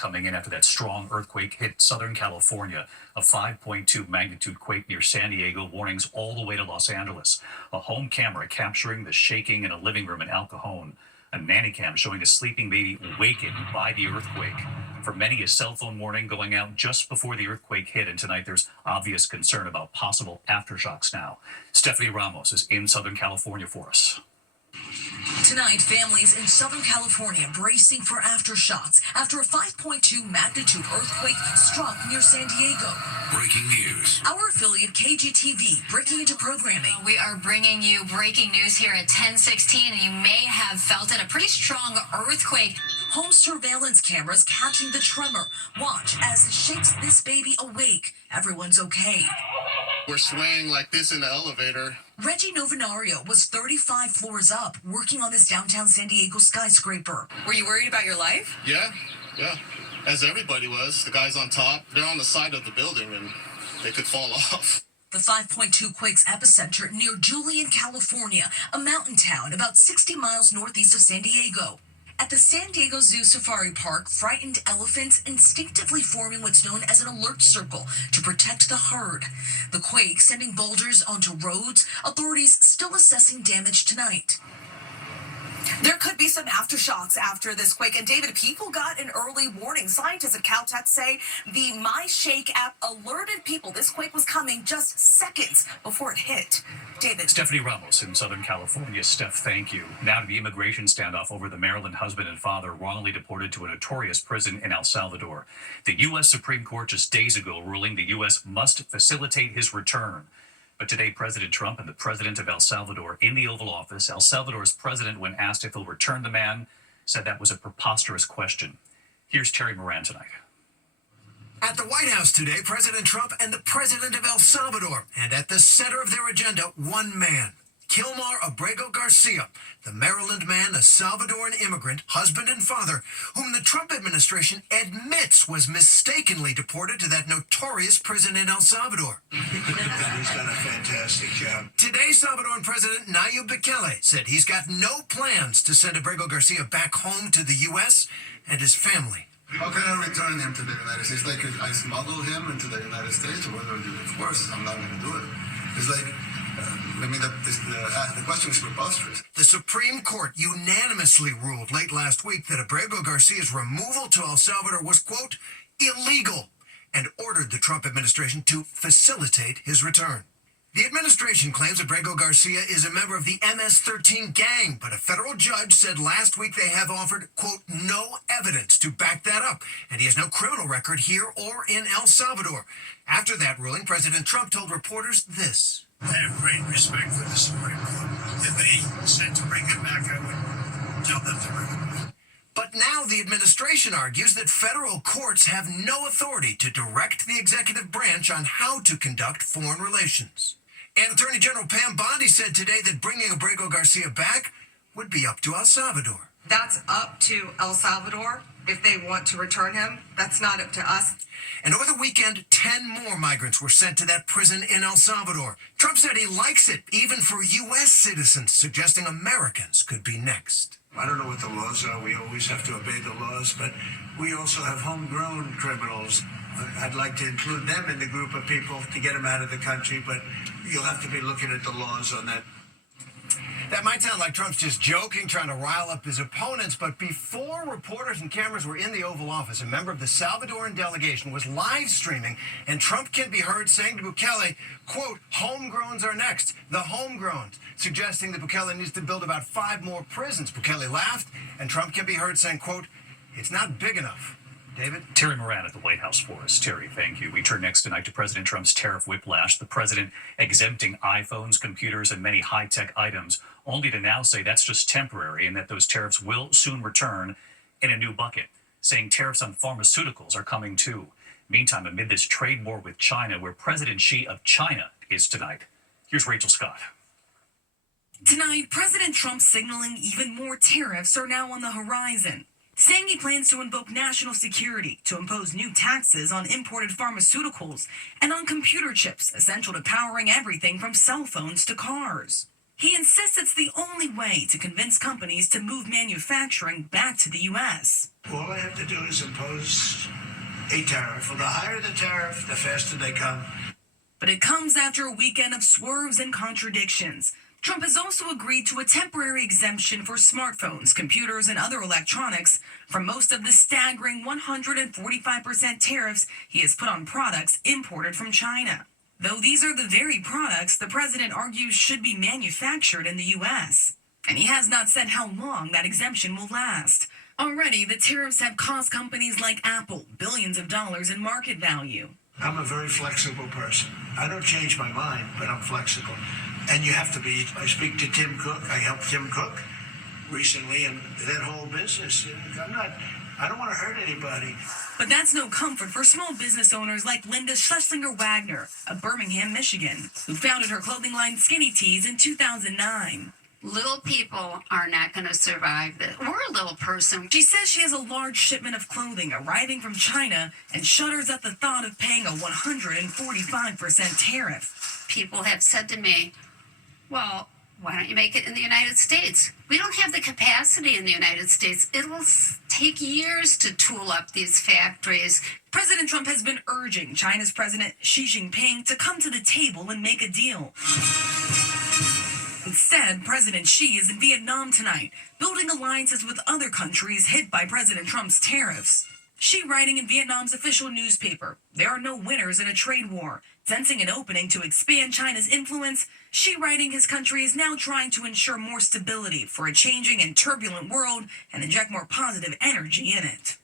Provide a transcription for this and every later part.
coming in after that strong earthquake hit Southern California. A 5.2 magnitude quake near San Diego, warnings all the way to Los Angeles. A home camera capturing the shaking in a living room in El Cajon. A nanny cam showing a sleeping baby awakened by the earthquake. For many, a cell phone warning going out just before the earthquake hit, and tonight there's obvious concern about possible aftershocks now. Stephanie Ramos is in Southern California for us. Tonight, families in Southern California bracing for aftershocks after a 5.2 magnitude earthquake struck near San Diego. Breaking news. Our affiliate KGTV breaking into programming. We are bringing you breaking news here at 10:16, and you may have felt it, a pretty strong earthquake. Home surveillance cameras catching the tremor. Watch as it shakes this baby awake. Everyone's okay. We're swaying like this in the elevator. Reggie Novinario was 35 floors up working on this downtown San Diego skyscraper. Were you worried about your life? Yeah. As everybody was. The guys on top, they're on the side of the building and they could fall off. The 5.2 quake's epicenter near Julian, California, a mountain town about 60 miles northeast of San Diego. At the San Diego Zoo Safari Park, frightened elephants instinctively forming what's known as an alert circle to protect the herd. The quake sending boulders onto roads, authorities still assessing damage tonight. There could be some aftershocks after this quake. And David, people got an early warning. Scientists at Caltech say the MyShake app alerted people this quake was coming just seconds before it hit. David. Stephanie Ramos in Southern California. Steph, thank you. Now to the immigration standoff over the Maryland husband and father wrongly deported to a notorious prison in El Salvador. The U.S. Supreme Court just days ago ruling the U.S. must facilitate his return. But today, President Trump and the president of El Salvador in the Oval Office, El Salvador's president, when asked if he'll return the man, said that was a preposterous question. Here's Terry Moran tonight. At the White House today, President Trump and the president of El Salvador. And at the center of their agenda, one man, Kilmar Abrego Garcia, the Maryland man, a Salvadoran immigrant, husband and father, whom the Trump administration admits was mistakenly deported to that notorious prison in El Salvador. He's done a fantastic job. Today, Salvadoran President Nayib Bukele said he's got no plans to send Abrego Garcia back home to the U.S. and his family. How can I return him to the United States? Like I smuggle him into the United States, or whether, of course, I'm not going to do it. It's like, the question is preposterous. The Supreme Court unanimously ruled late last week that Abrego Garcia's removal to El Salvador was, quote, illegal, and ordered the Trump administration to facilitate his return. The administration claims Abrego Garcia is a member of the MS-13 gang, but a federal judge said last week they have offered, quote, no evidence to back that up, and he has no criminal record here or in El Salvador. After that ruling, President Trump told reporters this. I have great respect for the Supreme Court. If they said to bring him back, I would tell them to bring him back. But now the administration argues that federal courts have no authority to direct the executive branch on how to conduct foreign relations. And Attorney General Pam Bondi said today that bringing Abrego Garcia back would be up to El Salvador. That's up to El Salvador. If they want to return him, that's not up to us. And over the weekend, 10 more migrants were sent to that prison in El Salvador. Trump said he likes it, even for U.S. citizens, suggesting Americans could be next. I don't know what the laws are. We always have to obey the laws, but we also have homegrown criminals. I'd like to include them in the group of people to get them out of the country, but you'll have to be looking at the laws on that. That might sound like Trump's just joking, trying to rile up his opponents, but before reporters and cameras were in the Oval Office, a member of the Salvadoran delegation was live streaming, and Trump can be heard saying to Bukele, quote, homegrowns are next, the homegrowns, suggesting that Bukele needs to build about 5 more prisons. Bukele laughed, and Trump can be heard saying, quote, it's not big enough. David? Terry Moran at the White House for us. Terry, thank you. We turn next tonight to President Trump's tariff whiplash, the president exempting iPhones, computers, and many high-tech items, only to now say that's just temporary and that those tariffs will soon return in a new bucket, saying tariffs on pharmaceuticals are coming too. Meantime, amid this trade war with China, where President Xi of China is tonight, here's Rachel Scott. Tonight, President Trump signaling even more tariffs are now on the horizon, saying he plans to invoke national security to impose new taxes on imported pharmaceuticals and on computer chips essential to powering everything from cell phones to cars. He insists it's the only way to convince companies to move manufacturing back to the U.S. All I have to do is impose a tariff. Well, the higher the tariff, the faster they come. But it comes after a weekend of swerves and contradictions. Trump has also agreed to a temporary exemption for smartphones, computers, and other electronics from most of the staggering 145% tariffs he has put on products imported from China. Though these are the very products the president argues should be manufactured in the U.S. And he has not said how long that exemption will last. Already, the tariffs have cost companies like Apple billions of dollars in market value. I'm a very flexible person. I don't change my mind, but I'm flexible. And you have to be. I speak to Tim Cook. I helped Tim Cook recently, and that whole business. I don't want to hurt anybody. But that's no comfort for small business owners like Linda Schlesinger Wagner of Birmingham, Michigan, who founded her clothing line Skinny Tees in 2009. Little people are not going to survive this. We're a little person. She says she has a large shipment of clothing arriving from China and shudders at the thought of paying a 145% tariff. People have said to me, well, why don't you make it in the United States? We don't have the capacity in the United States. It'll take years to tool up these factories. President Trump has been urging China's President Xi Jinping to come to the table and make a deal. Instead, President Xi is in Vietnam tonight, building alliances with other countries hit by President Trump's tariffs. Xi writing in Vietnam's official newspaper, "There are no winners in a trade war." Sensing an opening to expand China's influence, Xi writing his country is now trying to ensure more stability for a changing and turbulent world and inject more positive energy in it.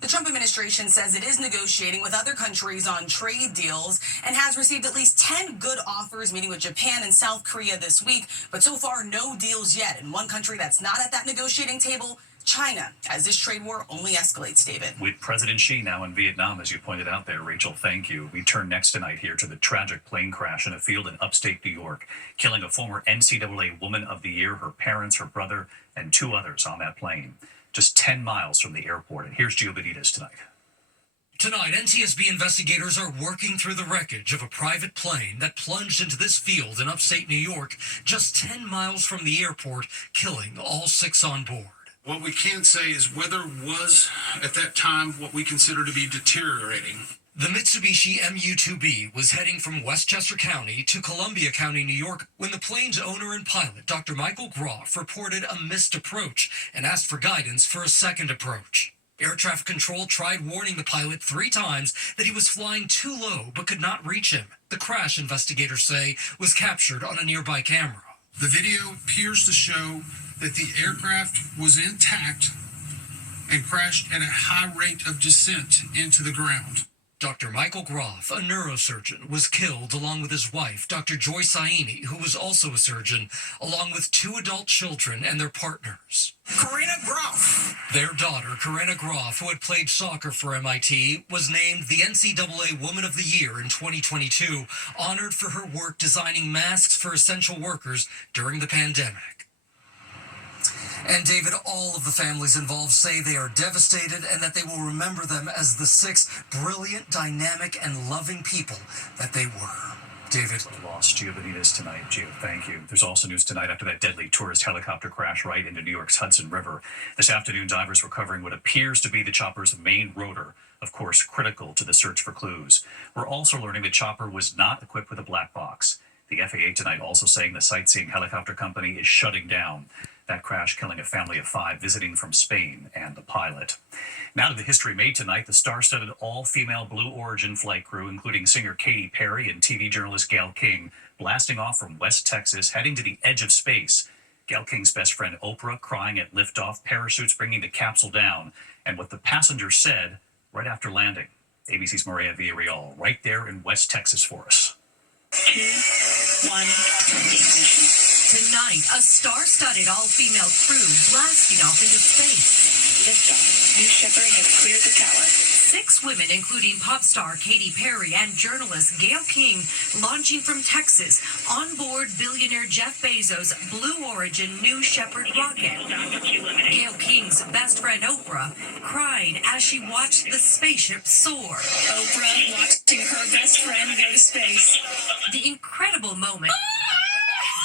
The Trump administration says it is negotiating with other countries on trade deals and has received at least 10 good offers, meeting with Japan and South Korea this week, but so far no deals yet. And one country that's not at that negotiating table, China, as this trade war only escalates, David. With President Xi now in Vietnam, as you pointed out there, Rachel, thank you. We turn next tonight here to the tragic plane crash in a field in upstate New York, killing a former NCAA Woman of the Year, her parents, her brother, and 2 others on that plane. Just 10 miles from the airport. And here's Gio Benitez tonight. Tonight, NTSB investigators are working through the wreckage of a private plane that plunged into this field in upstate New York, just 10 miles from the airport, killing all 6 on board. What we can say is weather was, at that time, what we consider to be deteriorating. The Mitsubishi MU-2B was heading from Westchester County to Columbia County, New York, when the plane's owner and pilot, Dr. Michael Groff, reported a missed approach and asked for guidance for a second approach. Air traffic control tried warning the pilot 3 times that he was flying too low but could not reach him. The crash, investigators say, was captured on a nearby camera. The video appears to show that the aircraft was intact and crashed at a high rate of descent into the ground. Dr. Michael Groff, a neurosurgeon, was killed along with his wife, Dr. Joy Saini, who was also a surgeon, along with 2 adult children and their partners. Karina Groff. Their daughter, Corinna Groff, who had played soccer for MIT, was named the NCAA Woman of the Year in 2022, honored for her work designing masks for essential workers during the pandemic. And David, all of the families involved say they are devastated and that they will remember them as the 6 brilliant, dynamic, and loving people that they were. David. Lost Gio Benitez tonight. Gio, thank you. There's also news tonight after that deadly tourist helicopter crash right into New York's Hudson River. This afternoon, divers recovering what appears to be the chopper's main rotor, of course, critical to the search for clues. We're also learning the chopper was not equipped with a black box. The FAA tonight also saying the sightseeing helicopter company is shutting down. That crash killing a family of 5 visiting from Spain and the pilot. Now to the history made tonight, the star-studded all-female Blue Origin flight crew, including singer Katy Perry and TV journalist Gayle King, blasting off from West Texas, heading to the edge of space. Gayle King's best friend Oprah crying at liftoff, parachutes bringing the capsule down, and what the passengers said right after landing. ABC's Maria Villarreal right there in West Texas for us. 2, 1, ignition. Tonight, a star-studded all-female crew blasting off into space. Liftoff. New Shepard has cleared the tower. 6 women, including pop star Katy Perry and journalist Gayle King, launching from Texas on board billionaire Jeff Bezos' Blue Origin New Shepard rocket. Gayle King's best friend Oprah cried as she watched the spaceship soar. Oprah watching her best friend go to space. The incredible moment.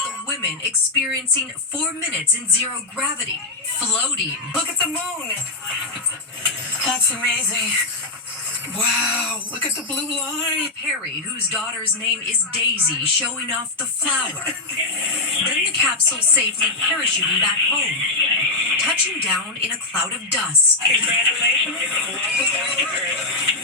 The women experiencing 4 minutes in zero gravity, floating. Look at the moon. That's amazing. Wow, look at the blue line. Perry, whose daughter's name is Daisy, showing off the flower. Then the capsule safely parachuting back home, touching down in a cloud of dust. Congratulations. Welcome back to Earth.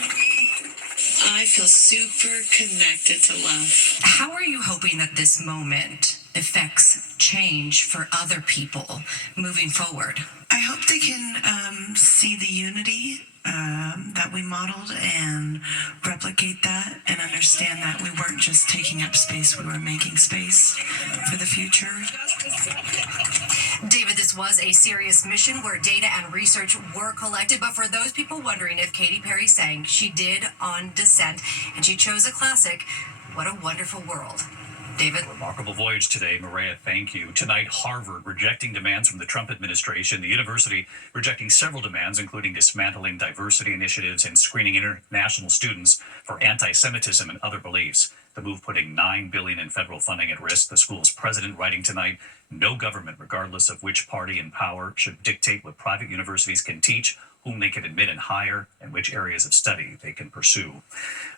I feel super connected to love. How are you hoping that this moment affects change for other people moving forward? I hope they can see the unity that we modeled and replicate that and understand that we weren't just taking up space, we were making space for the future. David, this was a serious mission where data and research were collected, but for those people wondering if Katy Perry sang, she did on Descent, and she chose a classic, What a Wonderful World. David? Remarkable voyage today, Maria. Thank you. Tonight, Harvard rejecting demands from the Trump administration. The university rejecting several demands, including dismantling diversity initiatives and screening international students for anti-Semitism and other beliefs. The move putting $9 billion in federal funding at risk. The school's president writing tonight, no government, regardless of which party in power, should dictate what private universities can teach, whom they can admit and hire, and which areas of study they can pursue.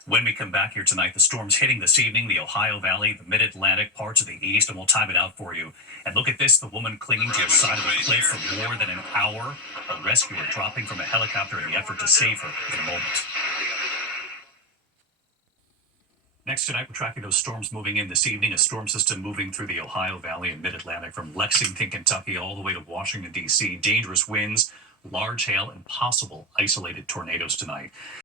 When we come back here tonight, the storm's hitting this evening, the Ohio Valley, the Mid-Atlantic, parts of the East, and we'll time it out for you. And look at this, the woman clinging to the side of a cliff for more than an hour, a rescuer dropping from a helicopter in the effort to save her in a moment. Next tonight, we're tracking those storms moving in this evening. A storm system moving through the Ohio Valley and Mid-Atlantic from Lexington, Kentucky, all the way to Washington, D.C. Dangerous winds, large hail, and possible isolated tornadoes tonight.